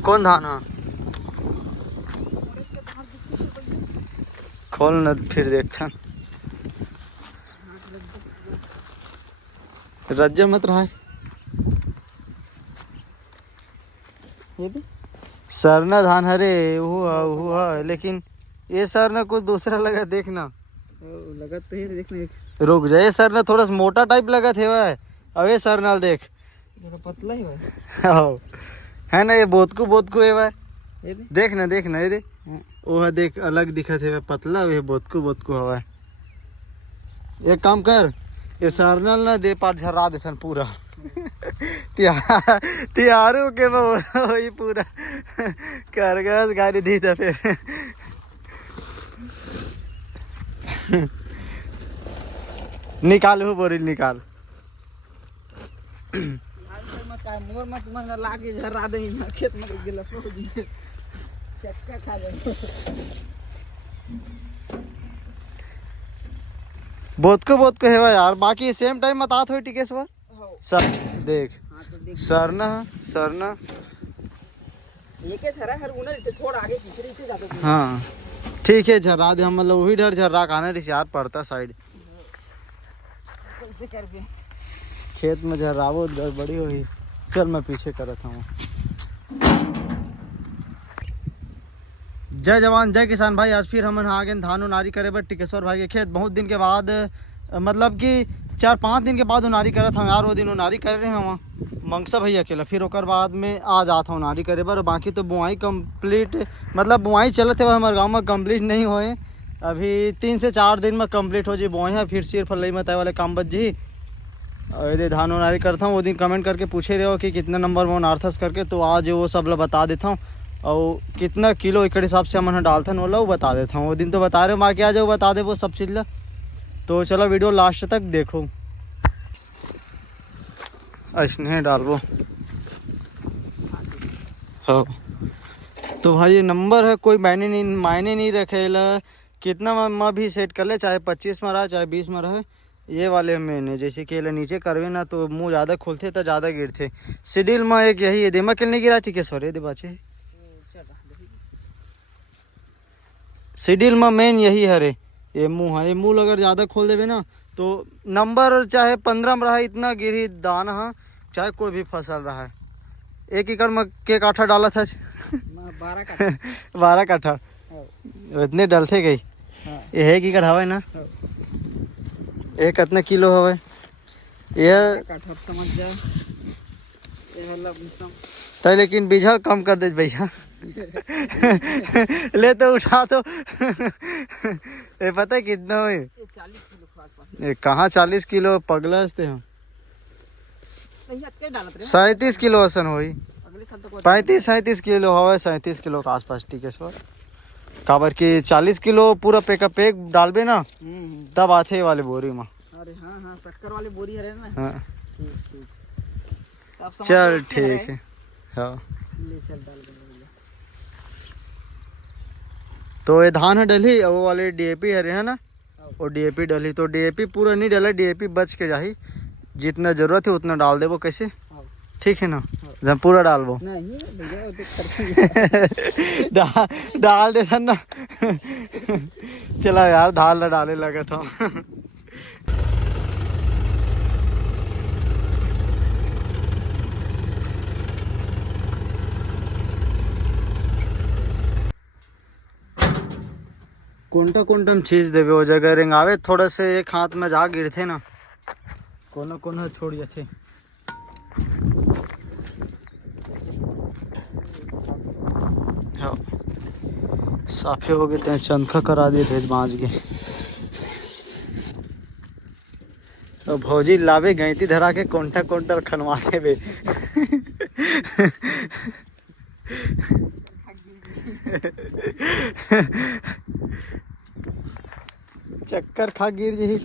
कौन धान है? खोल न फिर देखते हैं। रज्जा मत रहा है ये भी सरना धान हरे हुआ, लेकिन ये सरना कुछ दूसरा लगा। देखना लगा तो है, देखना एक रुक जाए। सरना थोड़ा सा मोटा टाइप लगा थे वह। अब ये सरना देख जरा पतला ही भाई है ना, ये बोतकू है वह। ये भी देखना ये देख वो देख अलग दिखत है, पतला ये बोतकू हवा। एक काम कर, ये सरनल ना दे पार झरा देसन पूरा तिहारू के वही पूरा करगस गाड़ी दी था फिर निकाल हो बोरी निकाल। मोर मत मन लागे झरा दे खेत में गेला चक्का खा जाए। बोतको है यार, बाकी सेम टाइम मत आत हो टिकेश्वर सर। देख सरना एक है सरा हर उना रहते थोड़ा आगे पीछे रहते जाते। हाँ ठीक है, झर्रा दे। हम मतलब वही डर झर्रा खाना रिश्यार पड़ता साइड कैसे कर बे खेत में झर्रावो बड़ी हुई। चल मैं पीछे करत हूँ। जय जवान जय किसान भाई। आज फिर हमन आगे धान उनारी करे बर टिकेश्वर भाई के खेत। बहुत दिन के बाद, मतलब कि 4-5 दिन के बाद उनारी करत हम यार। वो दिन उनारी कर रहे हैं हम मंगसा भैया अकेला, फिर ओकर बाद में आ जाता हूँ उनारी करे बर। बाकी तो बुआई कंप्लीट, मतलब बुआई चलत है वह हमारे गाँव में कंप्लीट नहीं होए। अभी 3 से 4 दिन में कंप्लीट हो जी बुआई है। फिर सिर्फ फलई मत वाले काम बच जी। और यदि धान उनारी करता हूँ वो दिन कमेंट करके पूछे रहे हो कि कितना नंबर में उनारथस करके, तो आज वो सब ला बता देता हूँ। और कितना किलो एकड़ हिसाब से हमन डालथन वो ला बता देता हूँ। वो दिन तो बता रहे हो, माँ के आ जाओ बता दे वो सब चीज़ ला। तो चलो वीडियो लास्ट तक देखो। ऐसने डालबो हाँ। तो भाई ये नंबर है, कोई मायने नहीं रखेला। कितना में भी सेट कर ले, चाहे 25 में रहा चाहे 20 में रहे। ये वाले मैंने जैसे कि नीचे करवे ना तो मुंह ज़्यादा खोलते तो ज़्यादा गिरते। शेड्यूल में एक यही है, दिमाग नहीं गिरा ठीक है सर। ये बाचे शेड्यूल में मेन यही है रे, ये मुँह है। ये मुँह अगर ज़्यादा खोल देवे ना तो नंबर चाहे 15 में रहा इतना गिरी दाना है, चाहे कोई भी फसल रहा है। 1 एकड़ में के काठा डाला था 12 काठा इतने डलते गई। ये 1 एकड़ हवा ना, ये कितना किलो हवा ये समझ जाए तो। लेकिन बीझा कम कर दे भैया ले तो उठा तो ये पता है कितना हुई? 40 किलो ये कहाँ 40 किलो पगलसते हम। 37 किलो असन हुई, 35-37 किलो हवा। 37 किलो के आसपास ठीक है सर। काबर की 40 किलो पूरा पैक डालबे ना तब आते वाले बोरी में। अरे हाँ शक्कर वाली बोरी है ना। हाँ ठीक चल ठीक है हाँ। ले चल डाल दे। तो ये धान है डली और वो वाले DAP है ना, और DAP डली। तो DAP पूरा नहीं डाला, DAP बच के जाही। जितना जरूरत है उतना डाल दे वो कैसे ठीक है ना। जब पूरा डाल वो डाल दे ना चला यार धान ला डाले लगा था कोंटा चीज देवे वो जगह रेंगावे थोड़ा से एक हाथ में जा गिरते ना कोना छोड़ जाते। हाँ साफे हो गए थे, चंखा करा दिए थे बाँझ के। तो भौजी लावे गैती धरा के कोंटा खनवा देवे चक्कर खा गिर जी।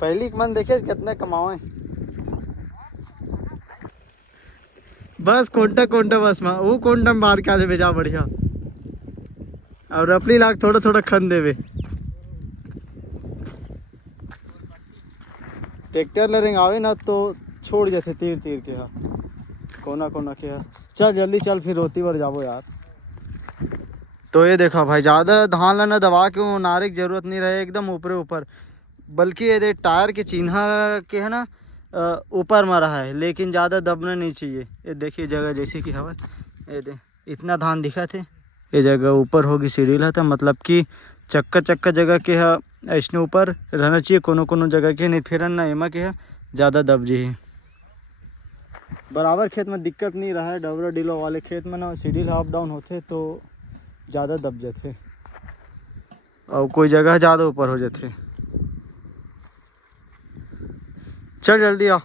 पहली मन देखे कितना कमावे, बस कोंटा बस में वो कोंटा मार के आजे भेजा बढ़िया। और अपनी लाख थोड़ा खन देवे। ट्रैक्टर लरेंग आवे ना तो छोड़ जाते तीर के। हाँ कोना के। चल जल्दी चल, फिर रोती बर जाबो यार। तो ये देखो भाई, ज़्यादा धान ला ना दबा के वो नारे की जरूरत नहीं रहे, एकदम ऊपरे ऊपर, बल्कि ये दे टायर के चिन्ह के है ना ऊपर में रहा है, लेकिन ज़्यादा दबना नहीं चाहिए। ये देखिए जगह जैसे कि हवा, ये दे इतना धान दिखा थे, ये जगह ऊपर होगी सीढ़ी ला था, मतलब कि चक्का चक्का जगह के है ऐसने ऊपर रहना चाहिए, कोनो कोनो जगह के नहीं फिरन ना एमा के है ज़्यादा दब जी। बराबर खेत में दिक्कत नहीं रहा है, डबरा डिलो वाले खेत में ना सीढ़ी अप डाउन होते तो ज़्यादा दब जाते, और कोई जगह ज़्यादा ऊपर हो जाते। चल जल्दी आ।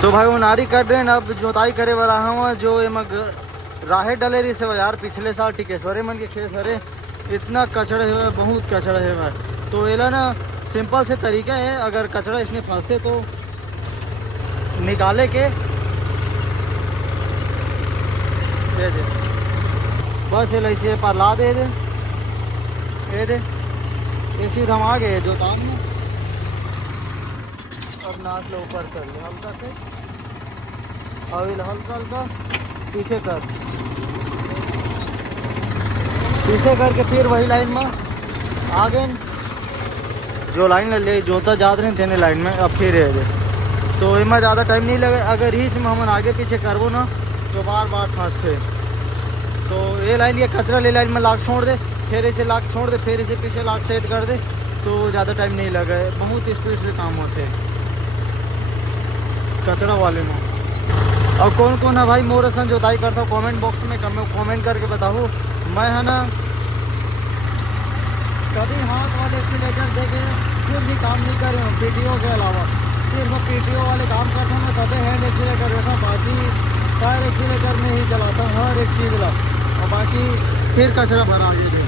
तो भाई वो नारी कर रहे हैं, अब जोताई करे वाला हूँ जो ये मग राहे डले रही से यार, पिछले साल टिकेश्वरी मन के खेत हरे, इतना कचड़ा है, बहुत कचड़ा है भाई। तो ये ना सिंपल से तरीका है, अगर कचड़ा इसमें फंसते तो निकाले के दे दे, बस ये ऐसे पर ला दे दे, ये दे ये सीधा हम आ गए जोतान में। अब नाक लो ऊपर कर ले हल्का से, ऑयल हल्का हल्का पीछे कर, पीछे करके फिर वही लाइन में आगे जो लाइन ले जोता जाते रहे तेने लाइन में, अब फिर ये दे। तो इनमें ज़्यादा टाइम नहीं लगे, अगर इसमें हम आगे पीछे करबो ना तो बार बार फंसते। तो ये लाइन, ये कचरा ले लाइन में लाख छोड़ दे, फिर इसे लाख छोड़ दे, फिर इसे पीछे लाख सेट कर दे, तो ज़्यादा टाइम नहीं लगे, बहुत स्पीड से काम होते कचरा वाले में। और कौन कौन है भाई मोर सन जोताई करता हूँ, कमेंट बॉक्स में कमेंट करके बताओ। मैं है ना कभी हाथ वाले एक्सीलेटर देके कुछ भी काम नहीं कर रहा हूँ, पीटीओ के अलावा सिर्फ पीटीओ वाले काम करता हूँ, मैं तभी हैंड एक्सीलेटर रहता हूँ, बाकी टायर एक्सीलेटर में ही चलाता हूँ हर एक चीज़ ला, और बाकी फिर कचरा भरा दे।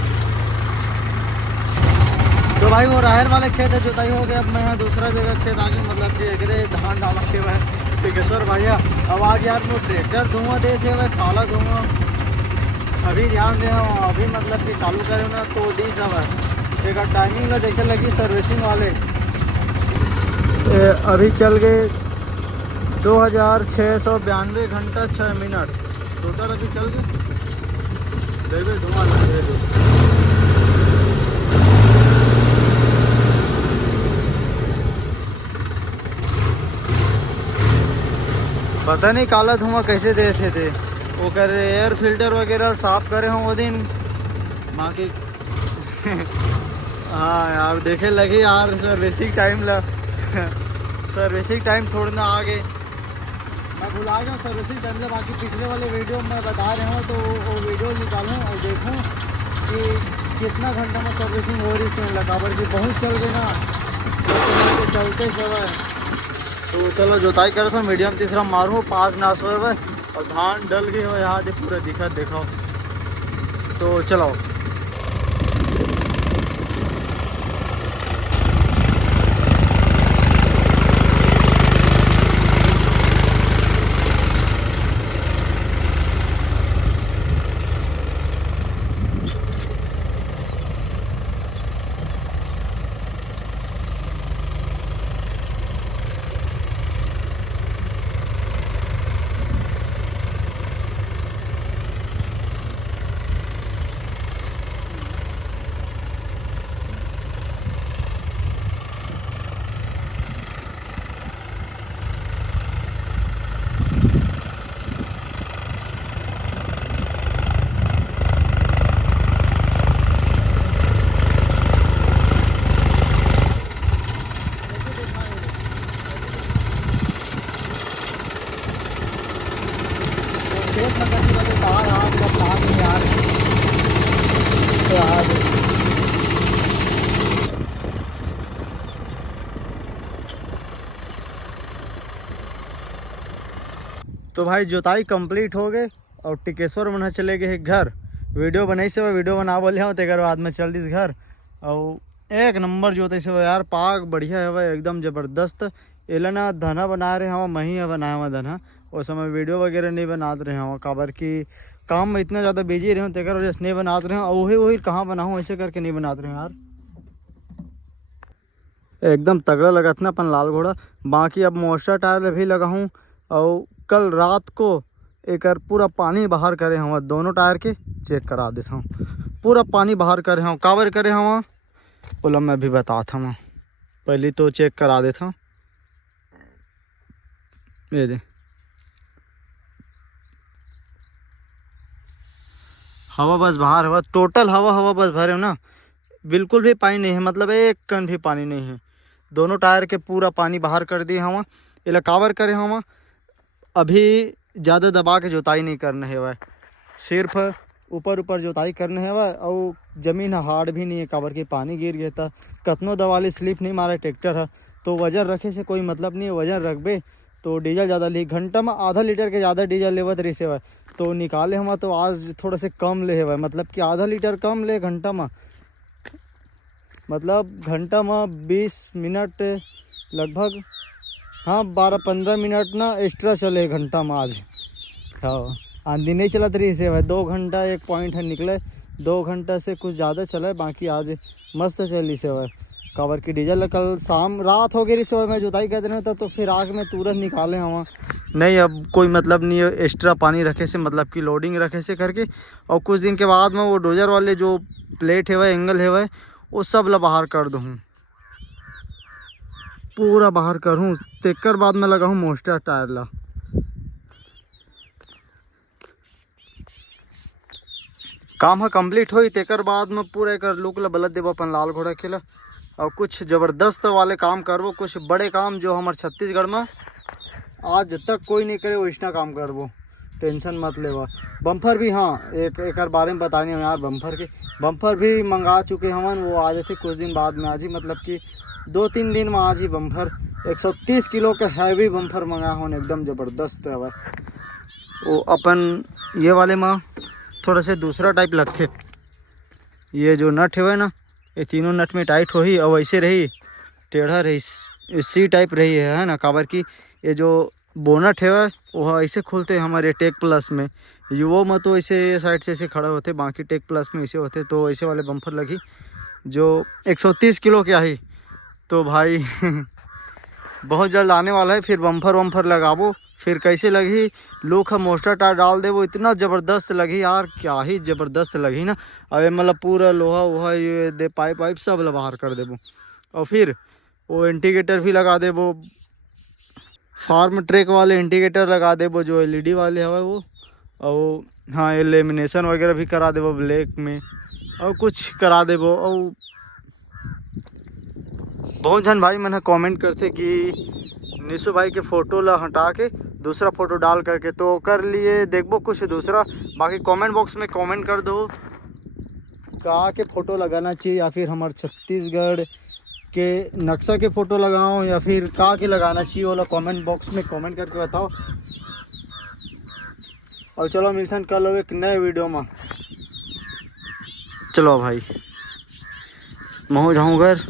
तो भाई वो राहर वाले खेत है जोताई हो गया, अब मैं यहाँ दूसरा जगह खेत आगे, मतलब कि अगरे धान डाला के मैं टिकेश्वर भैया। अब आज यार वो ट्रैक्टर धुआं दे थे वह काला धुआं, अभी ध्यान दे अभी मतलब कि चालू करे ना तो दी सब है। एक टाइमिंग ला देखे लगी सर्विसिंग वाले, अभी चल गए 2692 घंटा 6 मिनट टोटल, अभी चल गए देवे धुआं लगे दे। पता नहीं काला धुआं कैसे देते थे, वो कर एयर फिल्टर वगैरह साफ करे हों वो दिन माँ की। हाँ यार देखे लगे यार सर्विसिंग टाइम ला सर्विसिंग टाइम छोड़ना आगे, मैं भुला जाऊँ सर्विसिंग टाइम ला। बाकी पिछले वाले वीडियो में बता रहे हूँ, तो वो वीडियो निकालूँ और देखूँ कि कितना घंटा में सर्विसिंग हो रही है लगाबर की, बहुत चल गए ना तो चलते सब। तो चलो जोताई करे तो मीडियम तीसरा मारूँ, 5 ना सोए हुए और धान डल गए हो यहाँ दे पूरा दिखा देखो। तो चलो तो भाई जोताई कंप्लीट हो गए और टिकेश्वर मना चले गए घर। वीडियो बनाई से वीडियो बना बोले हूँ तेकर बाद में चल दिस घर और एक नंबर जोते से यार पाक बढ़िया है वह एकदम ज़बरदस्त। एला ना धना बना रहे हवा मही है बनाया हुआ धना। उस समय वीडियो वगैरह नहीं बनाते रहे हवा काबर की काम में इतना ज़्यादा बिजी रहे हूँ तेकर वजह से नहीं बनाते रहे और वही कहाँ बनाऊँ ऐसे करके नहीं बनाते रहे यार। एकदम तगड़ा लगा था ना अपन लाल घोड़ा। बाकी अब मोस्टर टायर भी लगा हूँ और कल रात को एक पूरा पानी बाहर करे हूँ दोनों टायर के चेक करा देता हूँ। पूरा पानी बाहर करे हूँ काबर करे हूँ बोला मैं भी बताता हूँ। पहले तो चेक करा देता हूँ ये दे हवा बस बाहर हवा टोटल हवा बस भरे हो ना बिल्कुल भी पानी नहीं है मतलब एक कण भी पानी नहीं है। दोनों टायर के पूरा पानी बाहर कर दिए हवा। इला कावर करे हवा अभी ज़्यादा दबा के जोताई नहीं करना है वह सिर्फ ऊपर जोताई करना है वह और ज़मीन हार्ड भी नहीं है काबर के पानी गिर गया था कतनों दवाली स्लिप नहीं मारा ट्रैक्टर है तो वजन रखे से कोई मतलब नहीं है। वजन रखबे तो डीजल ज़्यादा ली घंटा में आधा लीटर के ज़्यादा डीजल लेवत रही से वह तो निकाले हम तो आज थोड़ा से कम ले है मतलब कि आधा लीटर कम ले घंटा में मतलब घंटा में 20 मिनट लगभग हाँ 12-15 मिनट ना एक्स्ट्रा चले घंटा में आज। हाँ आंधी नहीं चलत रही से भाई 2 घंटा एक पॉइंट है निकले 2 घंटा से कुछ ज़्यादा चला बाकी आज मस्त चली से भाई काबर की डीजल कल शाम रात हो गई से मैं जोताई कर रहा था तो फिर आग में तुरंत निकाले हवा नहीं अब कोई मतलब नहीं है एक्स्ट्रा पानी रखे से मतलब कि लोडिंग रखे से करके और कुछ दिन के बाद में वो डोजर वाले जो प्लेट है वह एंगल है वह वो सब ला बाहर कर दूँ पूरा बाहर करूँ तेकर बाद में लगा हूँ मोस्टर टायर ला। काम है कंप्लीट हुई तेकर बाद में पूरा एक लुक ला बलत देव अपन लाल घोड़ा के ला और कुछ ज़बरदस्त वाले काम करबो कुछ बड़े काम जो हमारे छत्तीसगढ़ में आज तक कोई नहीं करे वैसना काम करबो टेंशन मत लेवा। बम्फर भी हाँ एक बारे में बतानी है यार बम्फर भी मंगा चुके हमन वो आ जाते कुछ दिन बाद में आज ही मतलब कि 2-3 दिन में आज ही बम्फर 130 किलो का हैवी बम्फर मंगाया हूँ एकदम ज़बरदस्त है वह वो अपन ये वाले में थोड़ा से दूसरा टाइप लगते ये जो नट है ना ये तीनों नट में टाइट हो ही और वैसे रही टेढ़ा रही इसी टाइप रही है ना काबर की ये जो बोनट है वो ऐसे खुलते हमारे टेक प्लस में युवो में तो ऐसे साइड से ऐसे खड़ा होते बाकी टेक प्लस में ऐसे होते तो ऐसे वाले बम्फर लगी जो 130 किलो के आई तो भाई बहुत जल्द आने वाला है। फिर बम्फर लगाबो फिर कैसे लगी लोग हम मोस्टर टायर डाल दे वो इतना ज़बरदस्त लगी यार क्या ही ज़बरदस्त लगी ना। अब मतलब पूरा लोहा वोहा ये दे पाइप सब बाहर कर देबो और फिर वो इंडिकेटर भी लगा देबो फार्म ट्रैक वाले इंडिकेटर लगा देबो जो LED वाले हवा वो और हाँ लेमिनेशन वगैरह भी करा देबो ब्लैक में और कुछ करा देबो। और बहुत जन भाई मैंने कमेंट करते कि निशु भाई के फ़ोटो ला हटा के दूसरा फ़ोटो डाल करके तो कर लिए देखबो कुछ दूसरा बाकी कमेंट बॉक्स में कमेंट कर दो कहाँ के फ़ोटो लगाना चाहिए या फिर हमारे छत्तीसगढ़ के नक्शा के फ़ोटो लगाओ या फिर कहाँ के लगाना चाहिए वाला कमेंट बॉक्स में कमेंट करके बताओ। और चलो मिलते हैं कल एक नए वीडियो में। चलो भाई मैं जाऊँ घर।